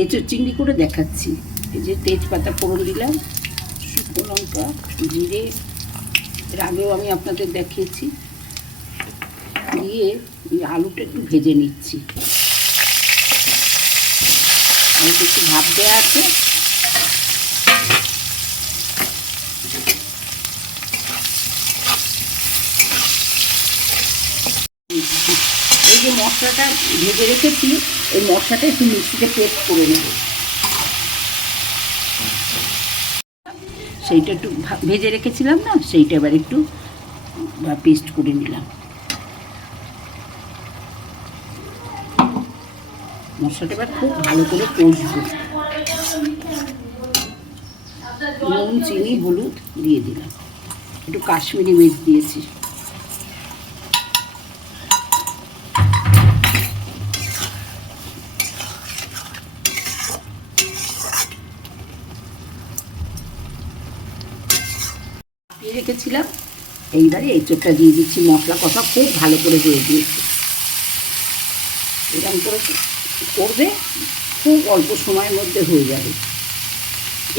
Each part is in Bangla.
এঁচোড় চিংড়ি করে দেখাচ্ছি। এই যে তেজপাতা ফোড়ন দিলাম, শুকনো লঙ্কা, জিরে, এর আগেও আমি আপনাদের দেখিয়েছি। দিয়ে এই আলুটা একটু ভেজে নিচ্ছি। আলুটা একটু ভাপ দেওয়া আছে। এই যে মশলাটা ভেজে রেখেছি, এই মশলাটা একটু মিক্সিতে পেস্ট করে নেব। সেইটা একটু ভেজে রেখেছিলাম না, সেইটা এবার একটু পেস্ট করে নিলাম। মশলাটা এবার খুব ভালো করে কষবো। নুন, চিনি, হলুদ দিয়ে দিলাম, একটু কাশ্মীরি মির্চ দিয়েছি। রেখেছিলাম, এইবারে এঁচোড়টা দিয়ে দিচ্ছি। মশলা কষা খুব ভালো করে হয়ে দিয়েছি। এরকম করে করবে, খুব অল্প সময়ের মধ্যে হয়ে যাবে।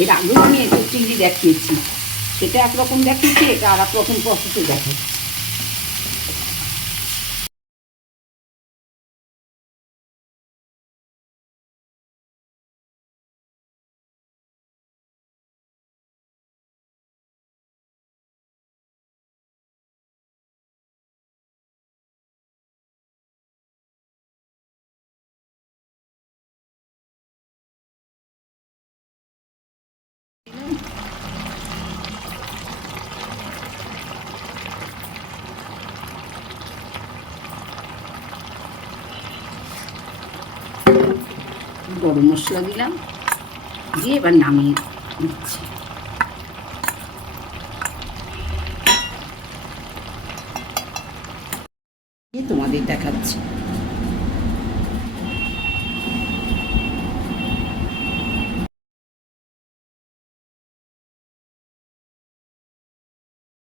এর আগেও আমি এঁচোড় চিংড়ি দেখিয়েছি, সেটা একরকম দেখিয়েছি, এটা আর এক রকম প্রসেসে দেখাচ্ছি। গরম মশলা দিলাম, দিয়ে এবার নামিয়ে দিচ্ছি। তোমাদের দেখাচ্ছি।